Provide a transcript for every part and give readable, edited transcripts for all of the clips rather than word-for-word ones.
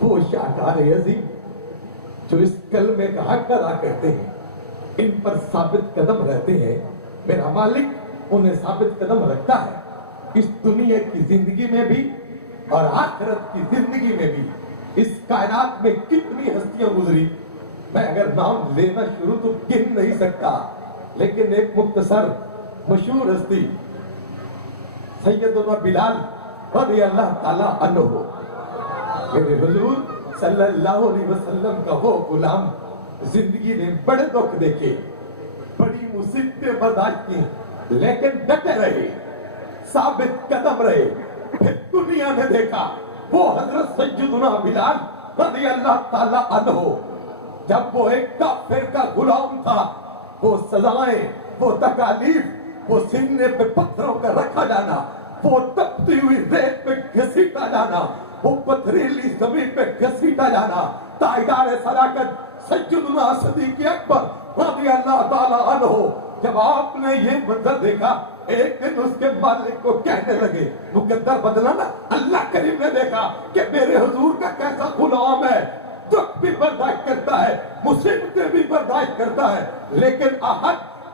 وہ شاہکار عظیم جو اس کلمے کا حق ادا کرتے ہیں، ان پر ثابت قدم رہتے ہیں، میرا مالک انہیں ثابت قدم رکھتا ہے اس دنیا کی زندگی میں بھی اور آخرت کی زندگی میں بھی۔ اس کائنات میں کتنی ہستیاں گزری، میں اگر نام لینا شروع تو گن نہیں سکتا، لیکن ایک مختصر مشہور ہستی سیدنا بلال رضی اللہ تعالی عنہ، میرے حضور صلی اللہ علیہ وسلم کا وہ غلام، زندگی نے بڑے دکھ دیکھے، بڑی مصیبتیں برداشت کی، لیکن ڈٹے رہے، ثابت قدم رہے۔ پھر دنیا نے دیکھا وہ حضرت سیدنا بلال رضی اللہ تعالی عنہ، جب وہ ایک کافر کا غلام تھا، وہ سزائیں، وہ تکالیف، وہ سینے پہ پتھروں کا رکھا جانا، وہ تپتی ہوئی ریت پہ گھسیٹا جانا، وہ پتھریلی زمین پہ گھسیٹا جانا، تائیدار صداقت سیدنا صدیق اکبر رضی اللہ تعالی عنہ، جب آپ نے یہ منظر دیکھا، ایک دن اس کے مالک کو کہنے لگے، مقدر بدلا نا، اللہ کریم نے دیکھا کہ میرے حضور کا کیسا غلام ہے، دکھ بھی برداشت کرتا ہے، مصیبتیں بھی برداشت کرتا ہے، لیکن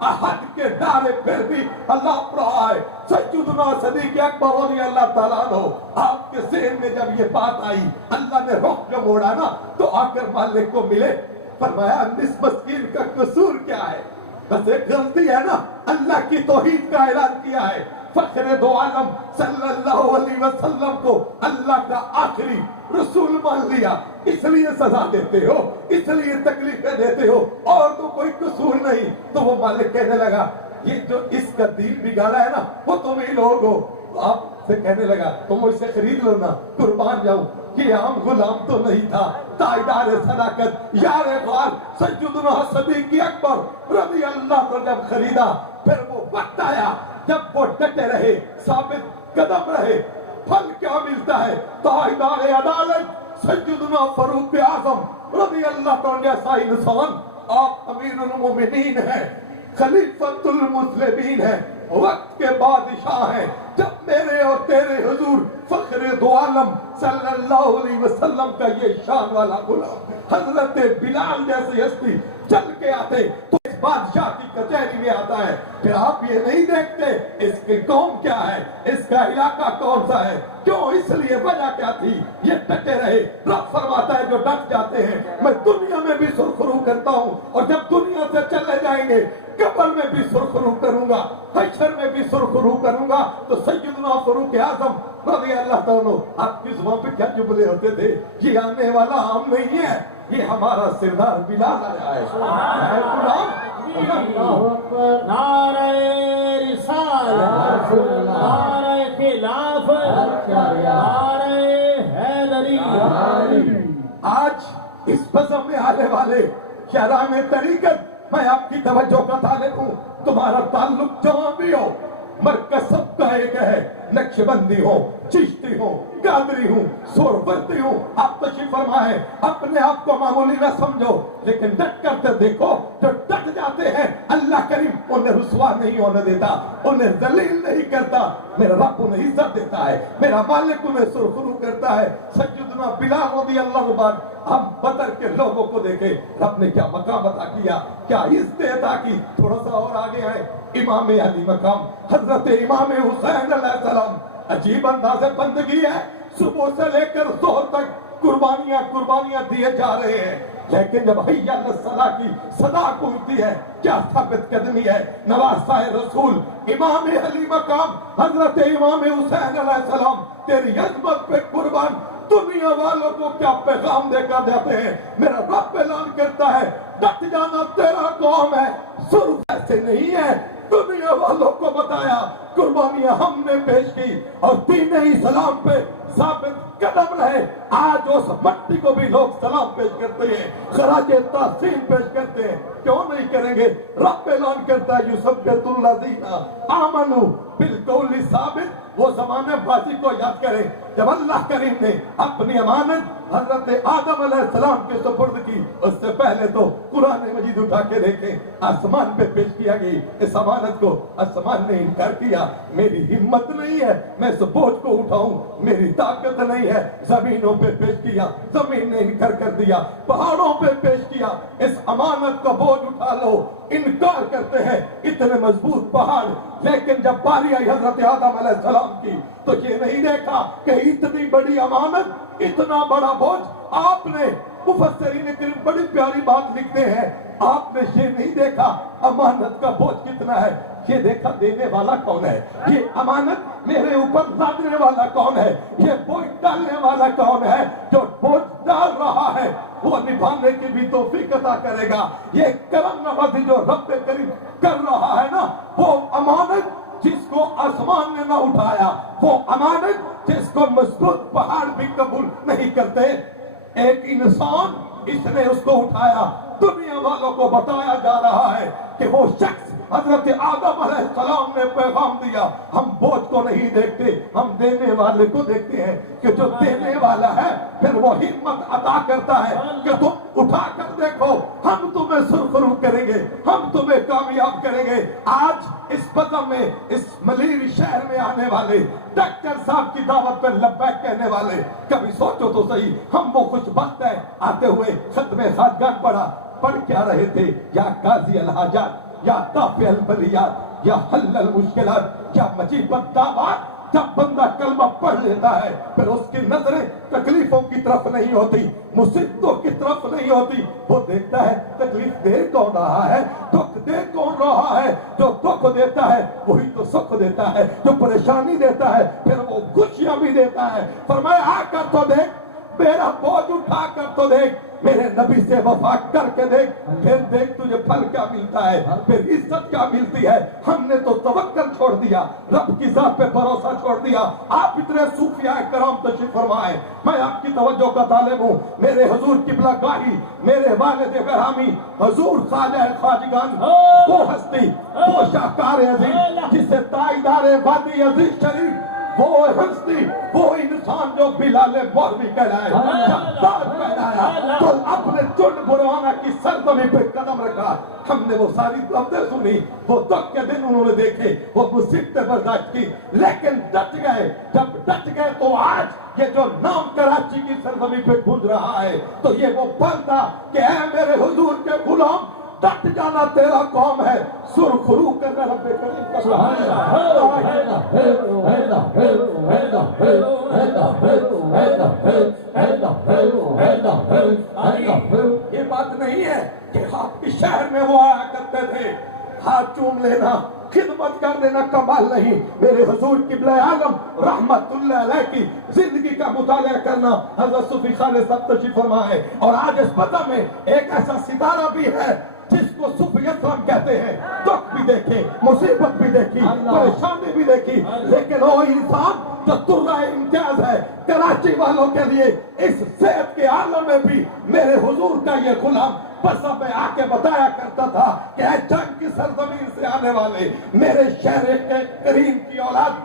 احد کے ڈالے پھر بھی اللہ پر آئے۔ سیدنا صدیق اکبر رضی اللہ تعالیٰ عنہ، آپ کے ذہن میں جب یہ بات آئی، اللہ نے رخ جب موڑا نا تو آ کر مالک کو ملے، فرمایا اس مسکین کا قصور کیا ہے؟ بس ایک غلطی ہے نا، اللہ کی توحید کا اعلان کیا ہے، فخر دو عالم صلی اللہ علیہ وسلم کو اللہ کا آخری رسول مان لیا، اس لیے سزا دیتے ہو، اس لیے تکلیفیں دیتے ہو، اور تو کوئی قصور نہیں۔ تو وہ مالک کہنے لگا یہ جو اس کا دین بگاڑا ہے نا وہ تم ہی لوگ ہو۔ آپ سے کہنے لگا تم مجھ سے خرید لو نا، قربان جاؤں، یہ عام غلام تو نہیں تھا، تائیدار صداقت یار غال سیدنا صدیق اکبر رضی اللہ کو جب خریدا، پھر وہ وقت آیا جب وہ ڈٹے رہے، ثابت قدم رہے، پھل کیا ملتا ہے؟ تائیدار عدالت سیدنا فاروق اعظم رضی اللہ عنہ جیسا انسان، آپ امیر المومنین ہیں، خلیفۃ المسلمین ہیں، وقت کے بادشاہ ہیں، جب میرے اور تیرے حضور فخر دو عالم صلی اللہ علیہ وسلم کا یہ شان والا غلام حضرت بلال جیسی ہستی چل کے آتے تو اس بادشاہ کی کچہری میں آتا ہے، پھر آپ یہ نہیں دیکھتے اس کی قوم کیا ہے، اس کا علاقہ کون سا ہے، کیوں، اس لیے وجہ کیا تھی، یہ ڈٹے رہے۔ رب فرماتا ہے جو ڈٹ جاتے ہیں میں دنیا میں بھی سرخرو کرتا ہوں، اور جب دنیا سے چلے جائیں گے قبر میں بھی سرخرو کروں گا، حشر میں بھی سرخرو کروں گا۔ تو سیدنا فاروق اعظم رضی اللہ تعالیٰ، آپ کی زبان پہ کیا جملے ہوتے تھے، یہ آنے والا عام نہیں ہے، یہ ہمارا سردار بلال آیا ہے، اے غلام، نعرہ رسالت، نعرہ خلافت، نعرہ حیدری۔ آج اس بزم میں آنے والے شہرام طریقت، میں آپ کی توجہ کا طالب ہوں، تمہارا تعلق جہاں بھی ہو، مرکز سب کا ایک ہے، نقشبندی ہو، چشتی ہو، قادری ہوں، سوربردی ہوں، آپ تشریف فرما ہے، اپنے آپ کو معمولی نہ سمجھو، لیکن ڈٹ کرتے دیکھو، جو ڈٹ جاتے ہیں اللہ کریم انہیں رسوا نہیں ہونے دیتا، انہیں ذلیل نہیں کرتا، میرا رب انہیں عزت دیتا ہے، میرا مالک انہیں سرخرو کرتا ہے۔ سیدنا بلال رضی اللہ عنہ، ہم بدر کے لوگوں کو دیکھیں، رب نے کیا مقام عطا کیا، کیا عزت عطا کی۔ تھوڑا سا اور آگے آئے، امام علی مقام حضرت امام حسین علیہ السلام، عجیب انداز بندگی ہے، صبح سے لے کر ظہر تک قربانیاں دیے جا رہے ہیں، لیکن جب حی علی الصلاۃ کی صدا گونجتی ہے کیا ثابت قدمی ہے۔ نواسہ رسول امام علی مقام حضرت امام حسین علیہ السلام، تیری عظمت پہ قربان، دنیا والوں کو کیا پیغام دے کر جاتے ہیں، میرا رب اعلان کرتا ہے ڈٹ جانا تیرا کام ہے، صرف ایسے نہیں ہے، دنیا والوں کو بتایا قربانیاں ہم نے پیش کی اور دین اسلام پہ ثابت قدم رہے۔ آج اس مٹی کو بھی لوگ سلام پیش کرتے ہیں، خراج تحسین پیش کرتے ہیں، کیوں نہیں کریں گے؟ رب اعلان کرتا ہے یثبت الذین آمنوا بالقول ثابت. وہ زمانے بازی کو یاد کریں جب اللہ کریم نے اپنی امانت حضرت آدم علیہ السلام کے سپرد کی. اس سے پہلے تو قرآن مجید اٹھا کے دیکھیں آسمان پہ پیش کیا گئی. اس امانت کو آسمان نے انکار کیا. میری ہمت نہیں ہے میں اس بوجھ کو اٹھاؤں, میری طاقت نہیں ہے. زمینوں پہ پیش کیا, زمین نے انکار کر دیا. پہاڑوں پہ پیش کیا, اس امانت کا بوجھ اٹھا لو. انکار کرتے ہیں اتنے مضبوط پہاڑ. لیکن جب باری آئی حضرت آدم علیہ السلام کی تو یہ نہیں دیکھا کہ اتنی بڑی امانت, اتنا بڑا بوجھ. آپ نے مفسرین کریم بڑی پیاری بات لکھتے ہیں, آپ نے یہ نہیں دیکھا امانت کا بوجھ کتنا ہے, یہ دیکھا دینے والا کون ہے, یہ امانت میرے اوپر لادنے والا کون ہے, یہ بوجھ ڈالنے والا کون ہے. جو بوجھ ڈال رہا ہے وہ نبھانے کی بھی توفیق عطا کرے گا. یہ کرم نوازی جو رب کریم کر رہا ہے نا, وہ امانت جس کو آسمان نے نہ اٹھایا, وہ امانت جس کو مضبوط پہاڑ بھی قبول نہیں کرتے, ایک انسان اس نے اس کو اٹھایا. دنیا والوں کو بتایا جا رہا ہے کہ وہ شخص حضرت آدم علیہ السلام نے پیغام دیا. ہم بوجھ کو نہیں دیکھتے, ہم دینے والے کو دیکھتے ہیں کہ جو دینے والا ہے پھر وہ ہمت عطا کرتا ہے کہ تم اٹھا کر دیکھو, ہم تمہیں سرخرو کریں گے, ہم تمہیں کامیاب کریں گے. آج اس بدم میں, اس ملیر شہر میں آنے والے ڈاکٹر صاحب کی دعوت پر لبیک کہنے والے, کبھی سوچو تو صحیح, ہم وہ خوش بخت ہیں آتے ہوئے ختم خواجگان پڑھ کیا رہے تھے, یا قاضی الحاجات, یا دافع البلیات, یا حل المشکلات, یا مجیب الدعوات. جب بندہ کلمہ پڑھ لیتا ہے پھر اس کی نظریں تکلیفوں کی طرف نہیں ہوتی, مصیبتوں کی طرف نہیں ہوتی. وہ دیکھتا ہے تکلیف دے کون رہا ہے, دکھ دے کون رہا ہے. جو دکھ دیتا ہے وہی تو سکھ دیتا ہے, جو پریشانی دیتا ہے پھر وہ خوشیاں بھی دیتا ہے. فرمایا آ کر تو دیکھ, میرا بوجھ اٹھا کر تو دیکھ, میرے نبی سے وفا کر کے دیکھ, پھر دیکھ تجھے پھل کیا ملتا ہے, پھر عزت کیا ملتی ہے. ہم نے تو توکل چھوڑ دیا, رب کی ذات پہ بھروسہ چھوڑ دیا. آپ اتنے صوفیاء کرام تشریف فرمائے, میں آپ کی توجہ کا طالب ہوں. میرے حضور قبلہ گاہی, میرے والد گرامی حضور خواجہ خواجگان, وہ ہستی, وہ شاہکار عزیز جسے تاجدار وادی عزیز شریف, وہ ہستی, وہ انسان جو بلال مولوی کہلائے, جبار کہلایا, تو اپنے چن بروانہ کی سرزمین پہ قدم رکھا. ہم نے وہ ساری باتیں سنی, وہ دکھ کے دن انہوں نے دیکھے, وہ مصیبتیں برداشت کی, لیکن ڈٹ گئے. جب ڈٹ گئے تو آج یہ جو نام کراچی کی سرزمین پہ گونج رہا ہے, تو یہ وہ پل تھا کہ اے میرے حضور کے غلام, ڈٹ جانا تیرا قوم ہے, سرخرو کرنا رب کریم کا سبحان اللہ. یہ بات نہیں ہے کہ آپ کے شہر میں وہ آیا کرتے تھے, ہاتھ چوم لینا, خدمت کر دینا کمال نہیں. میرے حضور قبلہ عالم رحمت اللہ علیہ کی زندگی کا مطالعہ کرنا, حضرت صوفی خالد صاحب تشریف فرما ہے. اور آج اس پتہ میں ایک ایسا ستارہ بھی ہے جس کو صوفی اکرم کہتے ہیں. دکھ بھی دیکھے, مصیبت بھی دیکھی, پریشانی بھی دیکھی, لیکن وہ انسان جو ترہ امتیاز ہے کراچی والوں کے لیے, اس صحت کے عالم میں بھی میرے حضور کا یہ غلام بسا میں آ کے بتایا کرتا تھا کہ اے جنگ کی سرزمین سے آنے والے میرے شہر کے کریم کی اولاد,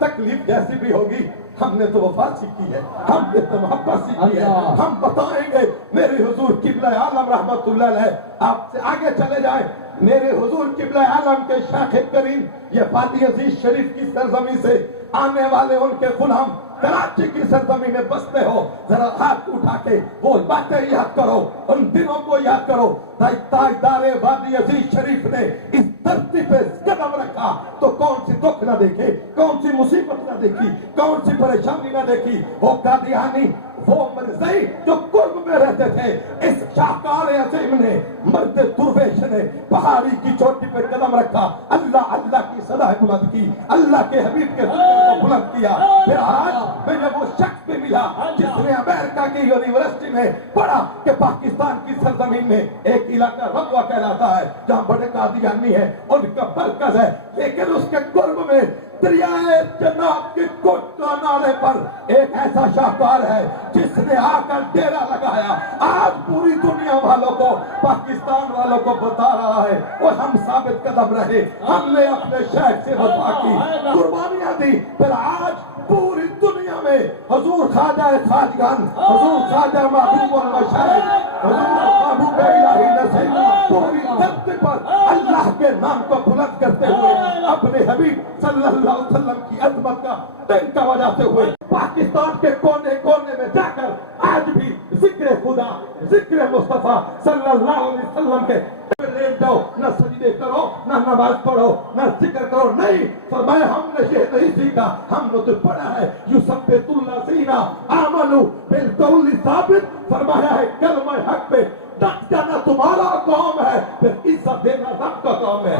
تکلیف جیسی بھی ہوگی, ہم نے تو وفا سیکھی ہے, ہم نے تو محبت سیکھی ہے, ہم بتائیں گے. میرے حضور قبلہ عالم رحمت اللہ علیہ, آپ سے آگے چلے جائیں, میرے حضور قبلہ عالم کے شیخ کریم, یہ وادی عزیز شریف کی سرزمین سے آنے والے ان کے غلام کراچی کی سرزمین میں بستے ہو, ذرا ہاتھ اٹھا کے وہ باتیں یاد کرو, ان دنوں کو یاد کرو. تاجدار وادی عزیز شریف نے اس دھرتی پہ قدم رکھا تو کون سی دکھ نہ دیکھے, کون سی مصیبت نہ دیکھی, کون سی پریشانی نہ دیکھی. وہ قادیانی, وہ مرزائی جو قرب میں رہتے تھے, اس شاہکار عظیم نے, مرد درویش نے پہاڑی کی چوٹی پہ قدم رکھا, اللہ اللہ کی صدا بلند کی, اللہ کے حبیب کے ذکر کو بلند کیا. پھر آج مجھے وہ شخص بھی ملا جس نے امریکہ کی یونیورسٹی میں پڑھا کہ پاکستان کی سرزمین میں ایک علاقہ ربوہ کہلاتا ہے جہاں بڑے قادیانی ہیں, ان کا مرکز ہے, لیکن اس کے قرب میں दरियाए जन्नत की कोट किनारे पर एक ऐसा शाहकार है जिसने आकर डेरा लगाया। आज पूरी दुनिया वालों को, पाकिस्तान वालों को बता रहा है और हम साबित कदम रहे, हमने अपने शहर से वफा की, कुर्बानियां दी, फिर आज पूरी दुनिया में हुजूर ख्वाजा खाजगान, हुजूर ख्वाजा महबूब अल मशाइख, हुजूर महबूब इलाही नसीब पूरी धरती पर अल्लाह के नाम को बुलंद करते हुए अपने हबीब सल्लल्लाहु अलैहि वसल्लम की अजमत का डंका बजाते हुए पाकिस्तान के कोने कोने में जाकर आज भी जिक्र खुदा, जिक्र मुस्तफा सल्लल्लाहु अलैहि वसल्लम के लेट जाओ, न सजदे करो, न नमाज पढ़ो, न जिक्र करो, नहीं फरमाया हमने ये नहीं सीखा, हमने तो पढ़ा है युसब्बितुल्लाह सीना आमलू बिल कौली साबित, फरमाया है कलमा हक पे डट जाना तुम्हारा काम है, फिर इज्जत देना रब का काम है।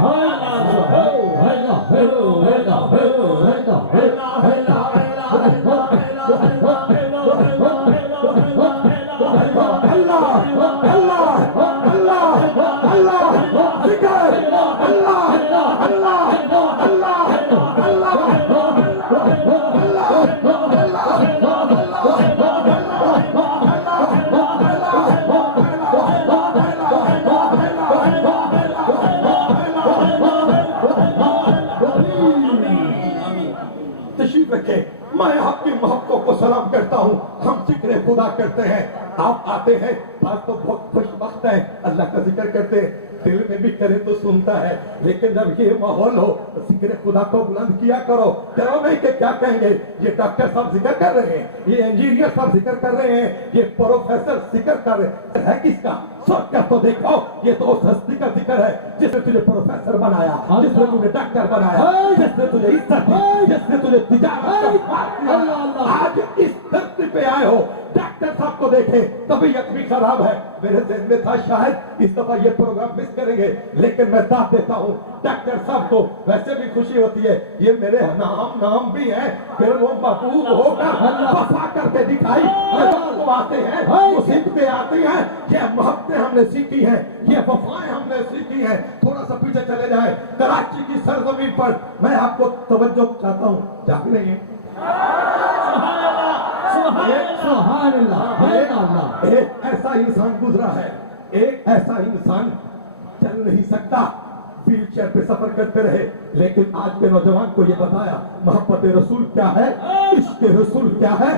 अल्लाह अल्लाह अल्लाह अल्लाह जिक्र अल्लाह अल्लाह अल्लाह तशरीफ रखे। मैं आपकी मोहब्बतों को सलाम करता हूँ। हम जिक्र खुदा करते हैं, आप आते हैं, बात तो बहुत खुशबख्त है, अल्लाह का जिक्र करते हैं, दिल में भी करे तो सुनता है, लेकिन जब ये माहौल हो तो जिक्र खुदा को बुलंद किया करो। करो नहीं कि क्या कहेंगे, ये डॉक्टर साहब जिक्र कर रहे हैं, ये इंजीनियर साहब जिक्र कर रहे हैं, ये प्रोफेसर जिक्र कर रहे हैं, किसका? सोच कर तो देखो, ये तो उस हस्ती का जिक्र है जिसने तुझे प्रोफेसर बनाया, जिसने तुझे डॉक्टर बनाया, जिसने तुझे इज्जत दी, जिसने तुझे तिजारत का आज इस धरती पे आए हो। डॉक्टर साहब को देखे, तबीयत भी खराब है, मेरे ज़हन में था शायद इस दफा ये प्रोग्राम मिस करेंगे, लेकिन मैं दाद देता हूँ डॉक्टर साहब को वैसे भी खुशी होती है, ये मेरे नाम भी है, फिर वो महबूब होकर वफा करके दिखाई, को आते हैं, मुसीबतें आती हैं, ये मोहब्बतें हमने सीखी हैं, ये वफाएं हमने सीखी हैं। थोड़ा सा पीछे चले जाए, कराची की सरजमीन पर मैं आपको तवज्जो चाहता हूँ, जाग रही है एक ऐसा इंसान गुजरा है, एक ऐसा इंसान चल नहीं सकता, व्हील चेयर पे सफर करते रहे, लेकिन आज के नौजवान को ये बताया मोहब्बत रसूल क्या है, इश्क रसूल क्या है,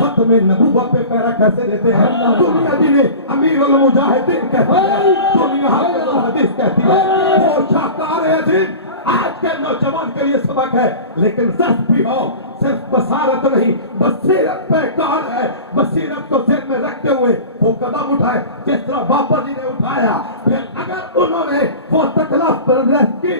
खत्म नबूवत पे पैरा कैसे देते हैं। दुनिया जिन्हें अमीरुल मुजाहिदीन कहते हैं, दुनिया हदीस कहती है, वो शाहकार अजीम आज के नौजवान के लिए सबक है। लेकिन सिर्फ भी हो, सिर्फ बसारत नहीं, बसीरत पे कार है, बसीरत को सिर में रखते हुए वो कदम उठाए जिस तरह बाबा जी ने उठाया। फिर अगर उन्होंने वो तकलीफ बर्दाश्त की,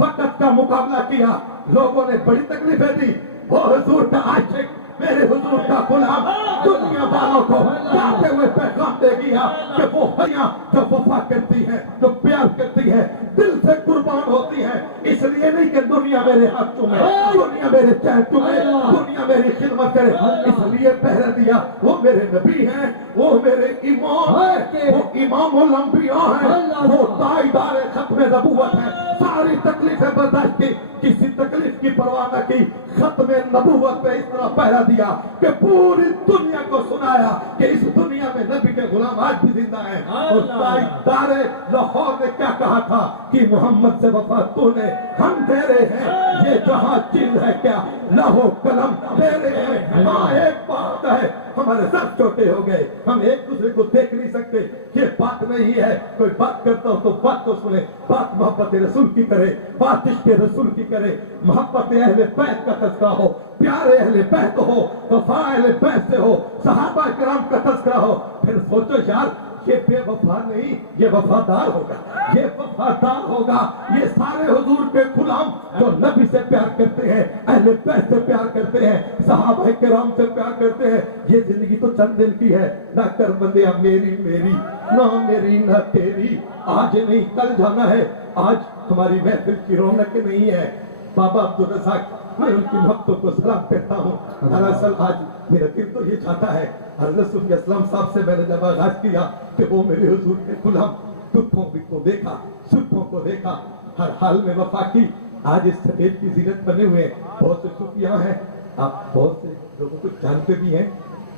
वक्त का मुकाबला किया, लोगों ने बड़ी तकलीफें दी, वो हुजूर का आशिक, मेरे हुजूर का गुलाम दुनिया वालों को जाते हुए पैगाम दे गया कि वो हरियां जो वफा करती है, जो प्यार करती है, दिल से कुर्बान होती है, इसलिए नहीं कि दुनिया मेरे हाथ चूमे, दुनिया मेरे चैन चूमे, दुनिया मेरी खिदमत करे, इसलिए पहरा दिया वो मेरे नबी हैं, वो मेरे इमाम हैं, वो इमामुल अंबिया हैं, वो ताईदार खत्म नबूवत है। सारी तकलीफें बर्दाश्त की, किसी तकलीफ की परवाह न की, खत्म नबूवत पे इस तरह पहरा दिया कि पूरी दुनिया को सुनाया कि इस दुनिया में नबी के गुलाम आज भी जिंदा है। और ताईदार लाहौर ने क्या कहा था कि मोहम्मद से वफा तूने, हम तेरे हैं, ये जहां चीज है क्या, लहो कलम तेरे हैं। हाँ एक बात है, हमारे सब छोटे हो गए, हम एक दूसरे को देख नहीं सकते, ये बात नहीं है। कोई बात करता हो तो बात को सुने, बात मोहब्बत रसूल की करे, बात इश्क रसूल की करे, मोहब्बत अहले बैत का तज़किरा हो, प्यारे अहले बैत हो, वफा अहले बैत से हो, सहाबा किराम का तज़किरा हो। फिर सोचो यार, ये बेवफा नहीं, ये वफादार होगा, ये वफादार होगा। ये सारे हुजूर के गुलाम जो नबी से प्यार करते हैं, अहले बैत से प्यार करते हैं, सहाबा किराम से प्यार करते हैं। ये जिंदगी तो चंद दिन की है, ना कर बंदिया मेरी मेरी, ना मेरी ना तेरी, आज नहीं कल जाना है। आज हमारी महफिल की रौनक नहीं है। बाबा अब्दुल रज़ाक, मैं उनकी मोहब्बतों को सलाम करता हूँ। दरअसल आज मेरा दिल तो ये चाहता है, हज़रत सूफी अस्लम साहब से मैंने जब आगाज किया कि वो मेरे हुजूर के गुलाम, दुखों को देखा, सुखों को देखा, हर हाल में वफा की, آج اس سفید کی زینت بنے ہوئے ہیں, بہت سے صوفیاء ہیں, آپ بہت سے لوگوں کو جانتے بھی ہیں,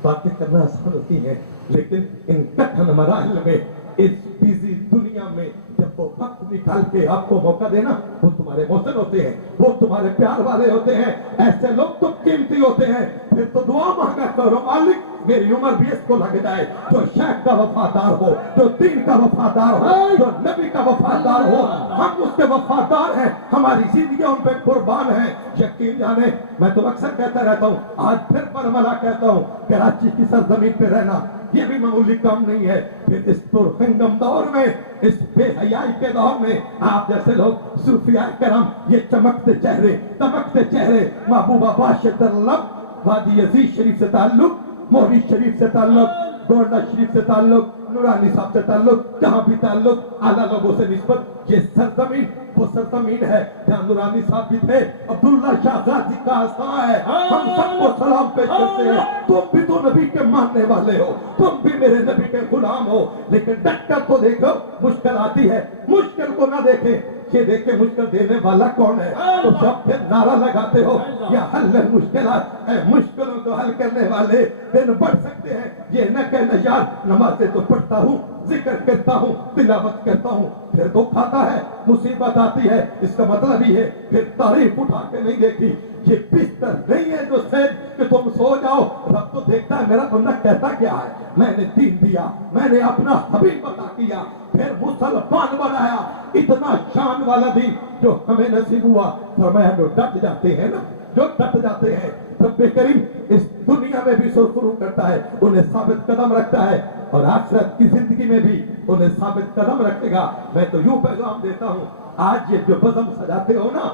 باتیں کرنا آسان ہوتی ہیں, لیکن ان کٹھن مراحل میں, اس بیزی دنیا میں جب وہ وقت نکال کے آپ کو موقع دینا, وہ تمہارے محسن ہوتے ہیں, وہ تمہارے پیار والے ہوتے ہیں, ایسے لوگ تو قیمتی ہوتے ہیں. پھر تو دعا مانگا کرو, مالک میری عمر بھی اس کو لگ جائے جو شیخ کا وفادار ہو, جو دین کا وفادار ہو, جو نبی کا وفادار ہو. ہم اس کے وفادار ہیں, ہماری زندگی ان پہ قربان ہے. یقین جانے, میں تو اکثر کہتا رہتا ہوں, آج پھر برملا کہتا ہوں, کراچی کی سرزمین پہ رہنا یہ بھی معمولی کام نہیں ہے. پھر اس پرخنگم دور میں, اس بے حیائی کے دور میں, آپ جیسے لوگ صوفیاء کرام, یہ چمکتے چہرے, دمکتے چہرے, محبوبہ باشد لب, وادی یزید شریف سے تعلق, موری شریف سے تعلق, گونڈا شریف سے تعلق, نورانی صاحب سے تعلق, جہاں بھی تعلق, اعلیٰ لوگوں سے نسبت. یہ سرزمین وہ سرزمین ہے جہاں نورانی صاحب بھی تھے, عبداللہ شاہ غازی کا آسا ہے. ہم سب کو سلام پیش کرتے ہیں. تم بھی تو نبی کے ماننے والے ہو, تم بھی میرے نبی کے غلام ہو, لیکن ڈاکٹر کو دیکھو مشکل آتی ہے, مشکل کو نہ دیکھیں, یہ دیکھیں مشکل دینے والا کون ہے. تو جب پھر نعرہ لگاتے ہو یا حل مشکلات, اے مشکلوں کو حل کرنے والے دن بڑھ سکتے ہیں. یہ نہ کہنا یار نمازیں تو پڑھتا ہوں, ذکر کرتا ہوں, تلاوت کرتا ہوں, پھر تو کھاتا ہے, مصیبت آتی ہے, اس کا مطلب ہی ہے پھر تعریف اٹھا کے نہیں دیکھی. یہ بستر نہیں ہے جو سیج کہ تم سو جاؤ, رب تو دیکھتا ہے میرا بندہ کہتا کیا ہے. میں نے دین دیا, میں نے اپنا حبیب عطا کیا, پھر مسلمان بنایا, اتنا شان والا دین جو ہمیں نصیب ہوا. فرمایا جو ڈٹ جاتے ہیں نا, جو ڈٹ جاتے ہیں, رب کریم اس دنیا میں بھی سرخرو کرتا ہے, انہیں ثابت قدم رکھتا ہے, اور آخرت کی زندگی میں بھی انہیں ثابت قدم رکھے گا. میں تو یوں پیغام دیتا ہوں, آج یہ جو بزم سجاتے ہو نا,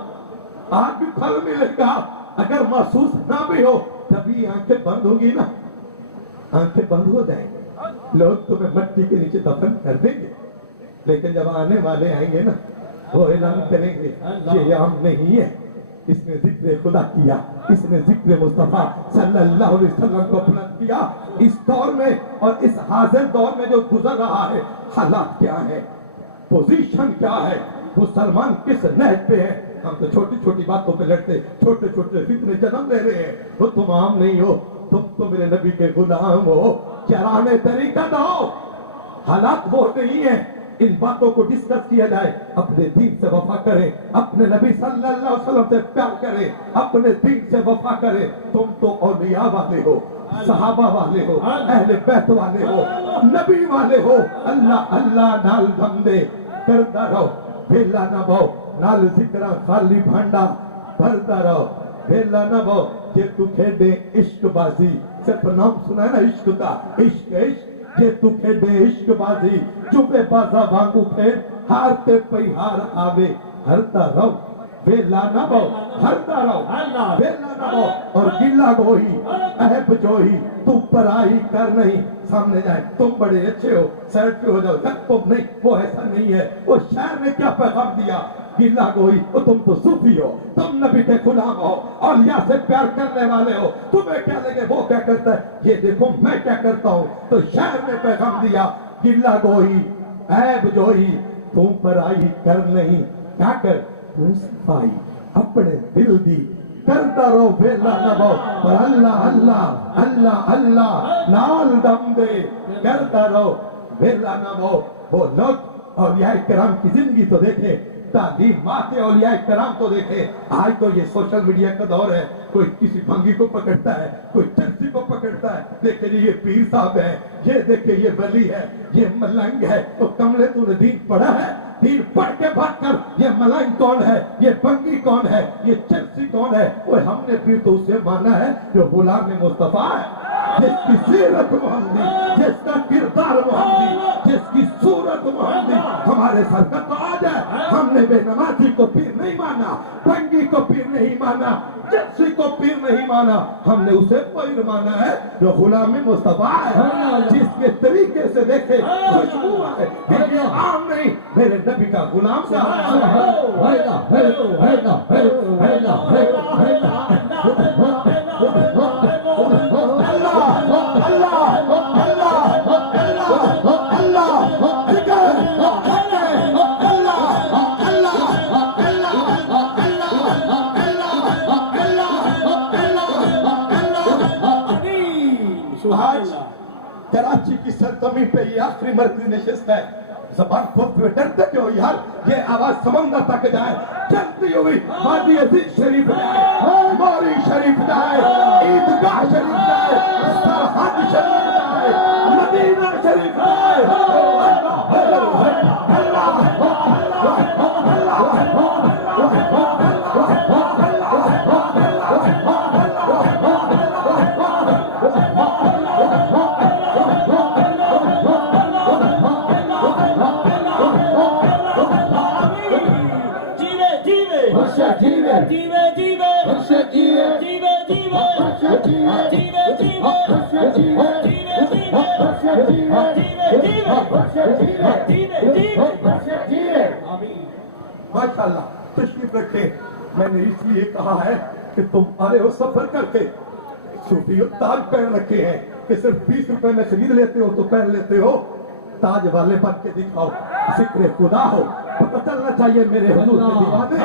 آج بھی پھل ملے گا. اگر محسوس نہ بھی ہو, کبھی آنکھیں بند ہوگی نا, آنکھیں بند ہو جائیں گے, لوگ تمہیں مٹی کے نیچے دفن کر دیں گے, لیکن جب آنے والے آئیں گے نا, وہ اعلان کریں گے یہ عام نہیں ہے, اس نے ذکر خدا کیا, اس نے ذکر مصطفیٰ صلی اللہ علیہ وسلم کو بلند کیا. اس دور میں اور اس حاضر دور میں جو گزر رہا ہے, حالات کیا ہے, پوزیشن کیا ہے, مسلمان کس نہج پہ ہے. ہم تو چھوٹی چھوٹی باتوں پہ لڑتے, چھوٹے چھوٹے فتنے جنم لے رہے ہیں. وہ تم عام نہیں ہو, تم تو میرے نبی کے غلام ہو. چرانے طریقہ دو, حالات وہ نہیں ہیں. ان باتوں کو ڈسکس کیا جائے, اپنے دین سے وفا کریں, اپنے نبی صلی اللہ علیہ وسلم سے پیار کریں, اپنے دین سے وفا کریں. تم تو اولیاء والے ہو, صحابہ والے ہو, اہل بیت والے ہو, نبی والے ہو. اللہ اللہ نال دم دے کرتا رہو, بھیلا نہ بہو, نال ذکر خالی بھانڈا بھرتا رہو, بھیلا نہ بہو. یہ تو کھیڈے عشق بازی, صرف نام سنا ہے نا عشق کا, عشق عشق. یہ تو کھیڈے عشق بازی, چپے بازا وانگو کھیڈ, ہارتے پئی ہار آوے, ہرتا رہو, ویلا نہ بہو, ہرتا رہو, ویلا نہ بہو. اور گلا گوئی, عیب جوئی, تو پرائی کر نہیں. سامنے جائے تم بڑے اچھے ہو, سیٹ پہ ہو جاؤ, جب تم نہیں, وہ ایسا نہیں ہے. وہ شاعر نے کیا پیغام دیا, گلا گوئی, وہ تم تو صوفی ہو, تم نبی کے غلام ہو, اولیاء سے پیار کرنے والے ہو, تمہیں کیا لگے وہ کیا کرتا ہے, یہ دیکھو میں کیا کرتا ہوں. تو شاعر نے پیغام دیا, گلا گوئی, عیب جوئی, تم پرائی کر نہیں. کیا کر, تو صفائی اپنے دل دی کرتا رہو, ویلا نہ بہو. اور اللہ اللہ اللہ اللہ نال دم دے کرتا رہو, ویلا نہ بہو. وہ لوگ اولیاء کرام کی زندگی تو دیکھے, تعلیمات اولیاء کرام تو دیکھے. آج تو یہ سوشل میڈیا کا دور ہے, کوئی کسی بھنگی کو پکڑتا ہے, کوئی چرسی کو پکڑتا ہے, دیکھے یہ پیر صاحب ہے, یہ دیکھے یہ ولی ہے, یہ ملنگ ہے. تو کملے تو نے دین پڑھا ہے, دین پڑھ کے بات کر. یہ ملنگ کون ہے, یہ بھنگی کون ہے, یہ چرسی کون ہے. وہ ہم نے پھر تو اسے مانا ہے جو غلام مصطفیٰ ہے, جس کی سیرت محمدی, جس کا کردار محمدی, جس کی صورت محمدی. ہمارے سر کا تو آج ہے, ہم نے بے نمازی کو پیر نہیں مانا, بھنگی کو پیر نہیں مانا, چرسی کو پیر نہیں مانا. ہم نے اسے پیر مانا ہے جو غلام مصطفیٰ ہے, جس کے طریقے سے دیکھے خوشبو ہے کہ یہ عام نہیں, میرے نبی کا غلام کا. اللہ कराची की सरजमीन पे ये आखिरी मर्कजी नशिस्त है। ज़बान खोलते हुए डरते क्यों यार? ये आवाज समंदर तक जाए, चलती हुई वादी अजीज शरीफ जाए, मौरी शरीफ जाए, ईदगाह शरीफ जाए, सरहद शरीफ जाए, मदीना शरीफ जाए। माशाअल्लाह, तशरीफ रखे। मैंने इसलिए कहा है कि तुम आए हो सफर करके, सूफी ताज पहन रखे हैं कि सिर्फ 20 रुपए में खरीद लेते हो तो पहन लेते हो। ताज वाले बन के दिखाओ, जिक्र खुदा हो, पता चलना चाहिए मेरे हुजूर के दीवाने।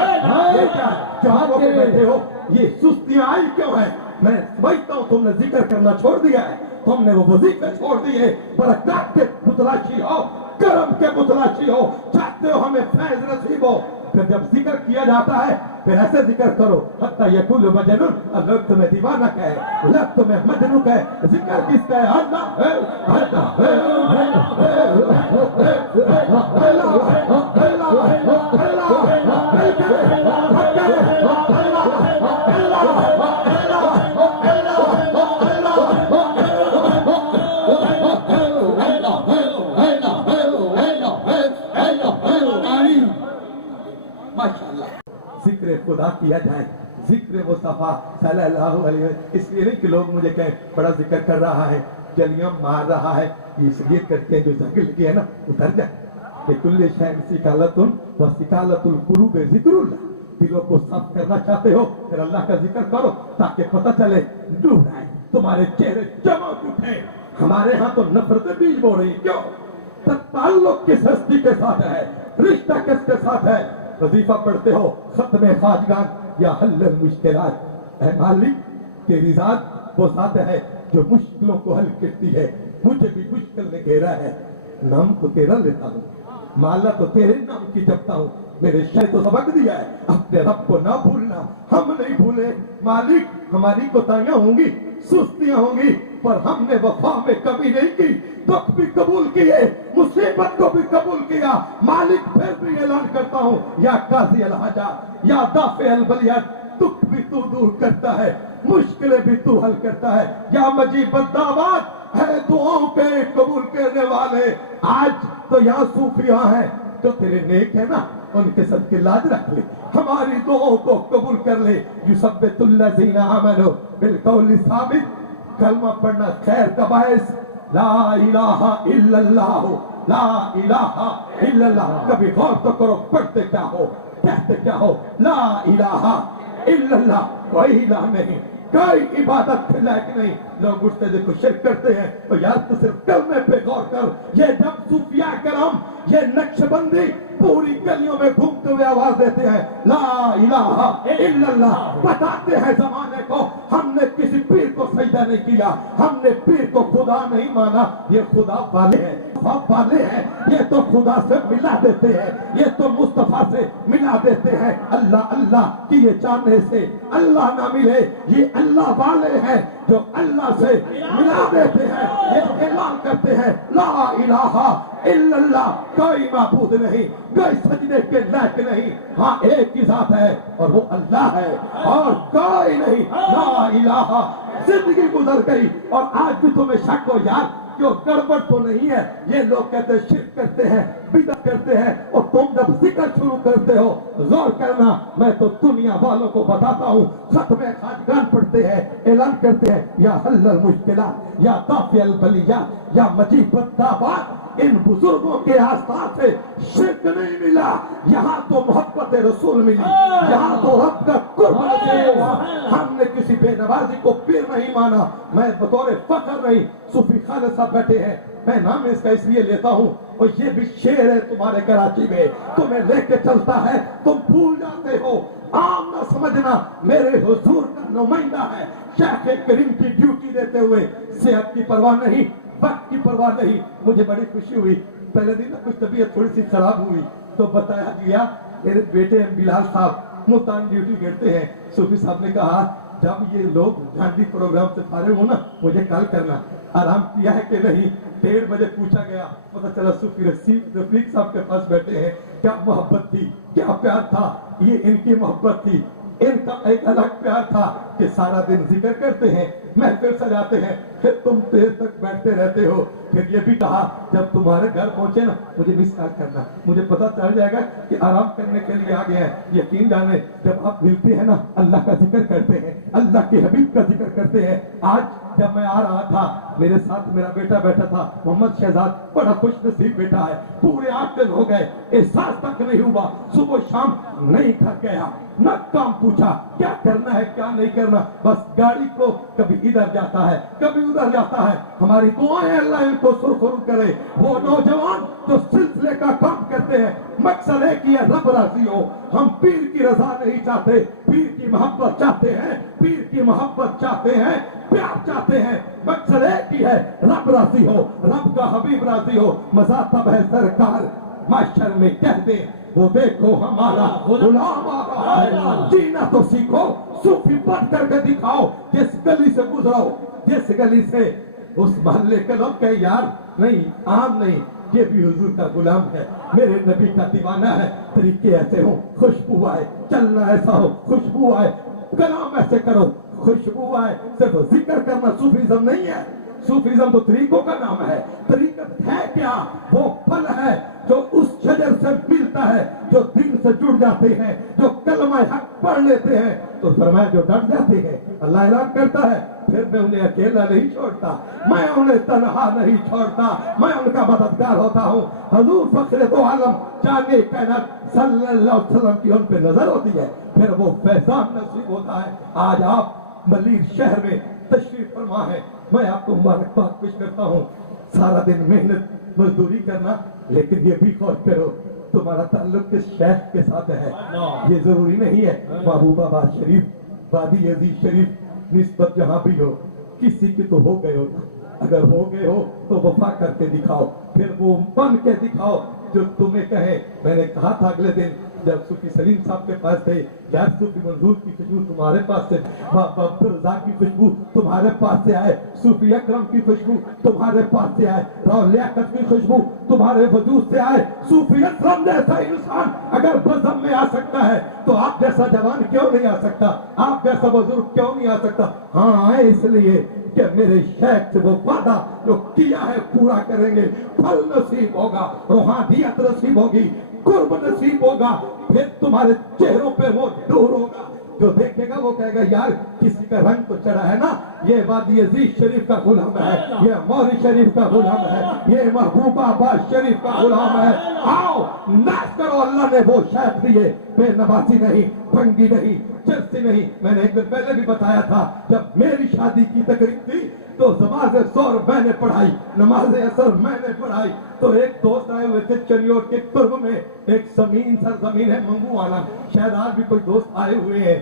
ये क्या जहाँ वो बैठे हो, ये सुस्तियां आई क्यों है? मैं समझता हूँ तुमने जिक्र करना छोड़ दिया है, तुमने वो वजीफे छोड़ दिए। बरकत के मुतलाशी हो, करम के मुतलाशी हो, चाहते हो हमें फैज नसीब हो। फिर जब जिक्र किया जाता है फिर ऐसे जिक्र करो, हत्ता यकुल मजनून, लोग तुम्हें दीवाना कहे, लोग तुम्हें मजनू कहे। जिक्र किसका है? अल्लाह है, अल्लाह है, जिक्र खुदा किया जाए, जिक्र मुस्तफा सल्लल्लाहु अलैहि वसल्लम। इसलिए नहीं कि लोग मुझे कहें बड़ा जिक्र कर रहा है, जलियां मार रहा है, इसलिए करते हैं जो जंग लगी है ना उतर जाए। कि कुल्ले शैन सिकालतुन व सिकालतुल कुरूब जिक्रुल्लाह। दिलों को साफ करना चाहते हो फिर अल्लाह का जिक्र करो, ताकि पता चले डूब आए, तुम्हारे चेहरे चमक उठे। हमारे यहाँ तो नफरतें बीज बो रही, क्यों? ताल्लुक किस हस्ती के साथ है, रिश्ता किसके साथ है? वजीफा पढ़ते हो, खत्म खाजगान या हल्ल मुश्किलात। ऐ मालिक, तेरी जात वो जात है जो मुश्किलों को हल करती है। मुझे भी मुश्किल ने घेरा है, नाम तो तेरा लेता हूँ, माला तो तेरे नाम की जपता हूँ। मेरे शाय तो सबक दिया है, अपने रब को ना भूलना। हम नहीं भूले मालिक, हमारी कोताहियां होंगी, सुस्तियां होंगी, पर हमने वफा में कमी नहीं की। दुख भी कबूल किए, मुसीबत को भी कबूल किया। मालिक फिर भी ऐलान करता हूँ, या काजी अल हाजा या दाफे अल बलियत, दुख भी तू दूर करता है, मुश्किलें भी तू हल करता है। या मजीब दावत है दुआओं के कबूल करने वाले। आज तो यहाँ सूफियां हैं जो तेरे नेक है ना, उनके सदके लाज रख ले, हमारी दुआओं को कबूल कर ले। युसब्बितुल्लज़ीना आमनू बिलकौलि साबित। कलमा पढ़ना खैर का बायस, ला इलाहा इल्लल्लाह, ला इलाहा इल्लल्लाह। कभी गौर तो करो, पढ़ते क्या हो, कहते क्या हो? ला इलाहा इल्लल्लाह, कोई इलाह नहीं, कोई इबादत के लायक नहीं। लोग उठते देखो शिरक करते हैं, तो यार तो सिर्फ कलमे पे गौर कर। ये जब सूफिया करम, ये नक्शबंदी पूरी गलियों में घूमते हुए आवाज देते हैं ला इलाहा इल्लल्लाह, बताते हैं जमाने को हमने किसी पीर को सजदा नहीं किया, हमने पीर को खुदा नहीं माना। ये खुदा वाले हैं, वाले हैं, ये तो खुदा से मिला देते हैं, ये तो मुस्तफा से मिला देते हैं। अल्लाह अल्लाह किए जाने से अल्लाह ना मिले, ये अल्लाह वाले हैं जो अल्लाह से मिला देते हैं। ये ऐलान करते हैं ला इलाहा इल्लल्लाह, कोई माबूद नहीं, कोई सजदे के लायक नहीं। हाँ, एक ही जात है और वो अल्लाह है, और कोई नहीं। ला इलाहा। जिंदगी गुजर गई और आज भी तुम्हें शक हो यार क्यों गड़बड़ तो नहीं है। ये लोग कहते हैं शिर्क करते हैं, बिदअत करते हैं, और तुम जब जिक्र शुरू करते हो गौर करना, मैं तो दुनिया वालों को बताता हूँ, खत्मे खाजगान पढ़ते हैं, ऐलान करते हैं या हल्लल मुश्किलात या दाफियल बलियात या मजीबत दावत। इन बुजुर्गों के आसपास से शिर्क नहीं मिला, यहाँ तो मोहब्बत रसूल मिली, यहाँ तो रब का कुर्ब नसीब हुआ। हमने किसी बेनवाजी को पीर नहीं माना। मैं बतौर फख्र नहीं, सूफी खालिद साहब बैठे हैं, मैं नाम इसका इसलिए लेता हूँ, और ये भी शेर है तुम्हारे कराची में, तुम्हें लेके चलता है, तुम भूल जाते हो। आम ना समझना, मेरे हुजूर का नुमाइंदा है, शेख करीम की ड्यूटी देते हुए सेहत की परवाह नहीं, वक्त की परवाह नहीं। मुझे बड़ी खुशी हुई, पहले दिन कुछ तबीयत थोड़ी सी खराब हुई तो बताया गया मेरे बेटे बिलाल साहब मुल्तान ड्यूटी करते हैं। सूफी साहब ने कहा जब ये लोग झांडी प्रोग्राम से फारिग हो ना मुझे कॉल करना। आराम किया है कि नहीं? 1:30 बजे पूछा गया, पता चला सूफी रफीक साहब के पास बैठे हैं। क्या मोहब्बत थी, क्या प्यार था, ये इनकी मोहब्बत थी। इनका एक अलग प्यार था कि सारा दिन जिक्र करते हैं, महफिल सजाते हैं, फिर तुम देर तक बैठते रहते हो। फिर ये भी कहा जब तुम्हारे घर पहुंचे ना मुझे मिस कॉल करना, मुझे पता चल जाएगा कि आराम करने के लिए आ गए हैं। यकीन जाने जब आप मिलते हैं ना अल्लाह का जिक्र करते हैं, अल्लाह के हबीब का जिक्र करते हैं। आज जब मैं आ रहा था मेरे साथ मेरा बेटा बैठा था मोहम्मद शहजाद, बड़ा खुश नसीब बेटा है, पूरे 8 दिन हो गए एहसास तक नहीं हुआ, सुबह शाम नहीं थक गया, न काम पूछा क्या करना है क्या नहीं करना, बस गाड़ी को कभी इधर जाता है कभी उधर जाता है। हमारी दुआएं अल्लाह इनको सुरखुर करे। वो नौजवान जो सिलसिले का काम करते हैं, मकसद है कि रब राजी हो। हम पीर की रजा नहीं चाहते, पीर की मोहब्बत चाहते हैं, पीर की मोहब्बत चाहते हैं, प्यार चाहते हैं। मकसद एक ही है, रब राजी हो, रब का हबीब राजी हो। मजा तब है सरकार माशर में कह दे वो देखो हमारा गुलाम आ रहा है। जीना तो सीखो, सूफी पढ़ करके दिखाओ। जिस गली से गुजरो, जिस गली से उस मोहल्ले के लोग कहे यार नहीं आम नहीं, ये भी हुजूर का गुलाम है, मेरे नबी का दीवाना है। तरीके ऐसे हो, खुशबू आए, चलना ऐसा हो, खुशबू आए, कलाम ऐसे करो, खुशबू आए। सिर्फ जिक्र करना सूफीज़म नहीं है, सूफीज़म तो तरीकों का नाम है। तरीकत है क्या? वो फल है जो उस शजर से मिलता है, जो दिन से जुड़ जाते हैं, जो कलमा हक पढ़ लेते हैं तो फरमाया जो डट जाते हैं अल्लाह ऐलान करता है फिर मैं उन्हें अकेला नहीं छोड़ता, मैं उन्हें तन्हा नहीं छोड़ता, मैं उनका मददगार होता हूँ। हुजूर फखरे दो आलम जाने कायनात सल्लल्लाहु अलैहि वसल्लम की उन पे नजर होती है, फिर वो फैजान नसीब होता है। आज आप मलीर शहर में तशरीफ फरमा है, मैं आपको मुबारकबाद पेश करता हूँ। सारा दिन मेहनत मजदूरी करना, लेकिन ये भी गौर करो तुम्हारा ताल्लुक किस शेख के साथ है। ये जरूरी नहीं है महबूबाबाद शरीफ, वादी अजीज शरीफ, निस्बत जहां भी हो, किसी की तो हो गए हो ना। अगर हो गए हो तो वफा करके दिखाओ, फिर वो बन के दिखाओ जो तुम्हें कहे। मैंने कहा था अगले दिन जब सूफी सलीम साहब के पास थे, यार सूफी मंजूर की खुशबू तुम्हारे पास से, रजा की खुशबू तुम्हारे पास से आए, सूफी अकरम की खुशबू तुम्हारे पास से आए, राव लियाकत की खुशबू तुम्हारे वजूद से आए। सूफी अकरम जैसा इंसान अगर बज़म में आ सकता है तो आप जैसा जवान क्यों नहीं आ सकता, आप जैसा बुजुर्ग क्यों नहीं आ सकता? हाँ आए इसलिए कि मेरे शेख से वो वादा जो किया है पूरा करेंगे, फल नसीब होगा, रूहानियत नसीब होगी, कुर्ब नसीब होगा, फिर तुम्हारे चेहरों पे वो नूर होगा। जो देखेगा वो कहेगा यार किसी का रंग तो चढ़ा है ना, ये वादी अजीज शरीफ का गुलाम है, ये मौरी शरीफ का गुलाम है, ये महबूबाबाद शरीफ का गुलाम है। आओ नाच करो, अल्लाह ने वो शेख दिए, बेनवासी नहीं, भंगी नहीं, चर्ची नहीं। मैंने एक दिन पहले भी बताया था जब मेरी शादी की तकरीब थी तो नमाज ज़ोहर मैंने पढ़ाई, नमाज असर मैंने पढ़ाई, तो एक दोस्त आए हुए थे चनियोट के कुर्ब में, एक जमीन सरजमीन है मंगूवाला, शायद आज भी कोई दोस्त आए हुए हैं।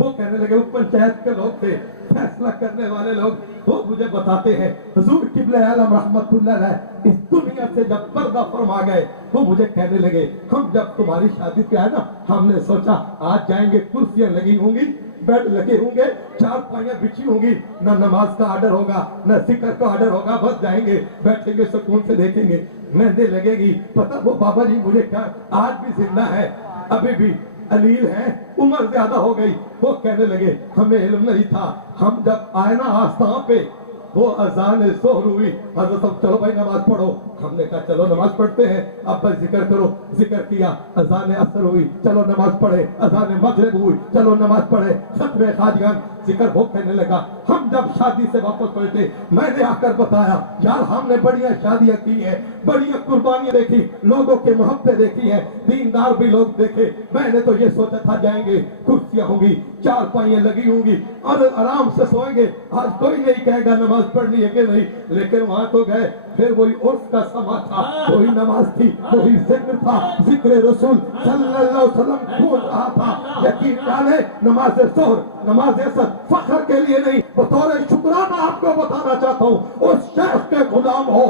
वो कहने लगे वो पंचायत के लोग थे, फैसला करने वाले लोग, वो मुझे बताते हैं हुजूर किबले आलम रहमतुल्लाह अलैह इस दुनिया से जब पर्दा फरमा गए वो मुझे कहने लगे हम जब तुम्हारी शादी पे आए ना हमने सोचा आज जाएंगे, कुर्सियां लगी होंगी, बेड लगे होंगे, चारपाइयां बिछी होंगी, न नमाज का आर्डर होगा न जिक्र का आर्डर होगा, बस जाएंगे बैठेंगे सुकून से देखेंगे, मेहंदी लगेगी। पता वो बाबा जी मुझे क्या आज भी जिंदा है, अभी भी अलील है, उम्र ज्यादा हो गई। वो कहने लगे हमें इल्म नहीं था, हम जब आए ना आस्था पे वो अजान ज़ोहर हुई, हज़रत साहब चलो भाई नमाज पढ़ो, हमने कहा चलो नमाज पढ़ते हैं, अब बस जिक्र करो, जिक्र किया, अजान असर हुई, चलो नमाज पढ़े, अजान मगरिब हुई, चलो नमाज पढ़े, खत्मे खादियान जिक्र वो कहने लगा। हम जब शादी से वापस पलटे मैंने आकर बताया यार हमने बढ़िया शादियां की है, बढ़िया कुर्बानियां देखी, लोगों की मोहब्बतें देखी है, दीनदार भी लोग देखे। मैंने तो ये सोचा था जाएंगे कुछ कुर्सियां होंगी, चार पाइयां लगी होंगी और आराम से सोएंगे। आज कोई नहीं कहेगा नमाज पढ़नी है कि नहीं, लेकिन वहां तो गए, फिर वही उर्फ का समा था, वही नमाज थी, वही जिक्र था, जिक्र रसूल सल्लल्लाहु अलैहि वसल्लम बोल रहा था। यकीन जाने नमाज जोहर, नमाज असर फख्र के लिए नहीं, बतौर शुक्राना आपको बताना चाहता हूँ, उस शेख के गुलाम हो।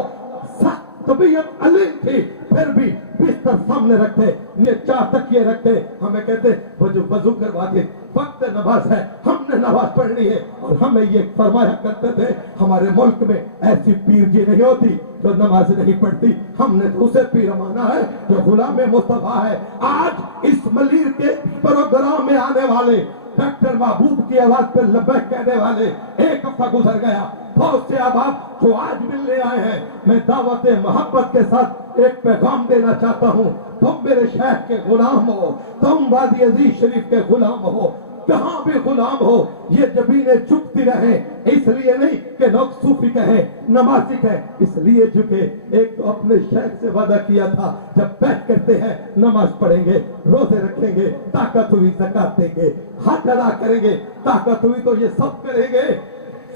तबीयत अलीम थी, फिर भी बिस्तर सामने रखते, ये 4 तकिए रखते, हमें कहते वजू करवा दे, वक्त नमाज है, हमने नमाज पढ़नी है। और हमें ये फरमाया करते थे, हमारे मुल्क में ऐसी पीर जी नहीं होती जो नमाज नहीं पढ़ती, हमने तो उसे पीर माना है जो गुलाम मुस्तफा है। आज इस मलीर के प्रोग्राम में आने वाले डॉक्टर महबूब की आवाज पर लब्बैक कहने वाले, एक हफ्ता गुजर गया, बहुत से अहबाब जो आज मिलने आए हैं, मैं दावत मोहब्बत के साथ एक पैगाम देना चाहता हूँ। तुम मेरे शेख के गुलाम हो, तुम वादी अजीज शरीफ के गुलाम हो, जहां भी गुलाम हो, ये जबीनें झुकती रहे, इसलिए नहीं कि लोग सूफी कहे, नमाजी कहे, इसलिए झुके। एक तो अपने शेख से वादा किया था, जब बैठ करते हैं नमाज पढ़ेंगे, रोजे रखेंगे, ताकत हुई ज़कात देंगे, हज अदा करेंगे, ताकत हुई तो ये सब करेंगे,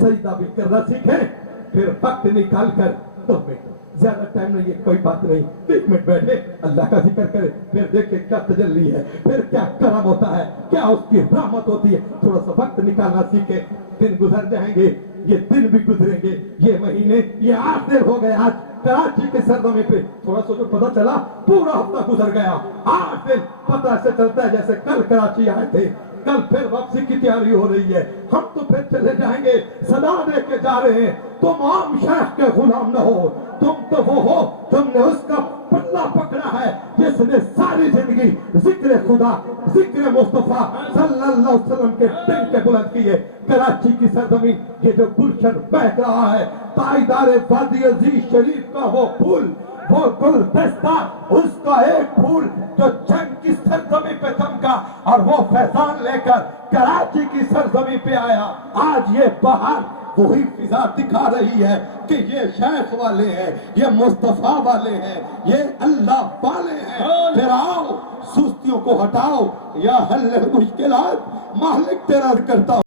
सजदा भी करना सीखें, फिर वक्त निकाल कर 2 मिनट, ज्यादा टाइम नहीं है, कोई बात नहीं, 1 मिनट बैठे अल्लाह का जिक्र करे, फिर देखे क्या तजल्ली है, फिर क्या करम होता है, क्या उसकी रहमत होती है। थोड़ा सा वक्त निकालना सीखे, दिन गुजर जाएंगे, ये दिन भी गुजरेंगे, ये महीने, ये 8 दिन हो गए। आज कराची के सरजमी पे थोड़ा सा जो पता चला, पूरा हफ्ता गुजर गया, 8 दिन पता से चलता है जैसे कल कराची आए थे, कल फिर वापसी की तैयारी हो रही है, हम तो फिर चले जाएंगे। सदा दे के जा रहे हैं, तुम आम शेख के गुलाम न हो, तुम तो वो हो, तुमने उसका पल्ला पकड़ा है जिसने सारी जिंदगी जिक्र खुदा, जिक्र मुस्तफा सल्लल्लाहु अलैहि वसल्लम के डंके बुलंद किए। कराची की सरजमीन, ये जो गुलशन बह रहा है, ताईदार वादी अजीज शरीफ का वो फूल, वो गुलदस्ता, उसका एक फूल जो जंग की सरजमी पे चमका और वो फैजान लेकर कराची की सरजमी पे आया। आज ये बहार वही फिजा दिखा रही है कि ये शेख वाले हैं, ये मुस्तफा वाले हैं, ये अल्लाह वाले हैं। फिर आओ, सुस्तियों को हटाओ, या हल मुश्किलात मालिक तेरा करता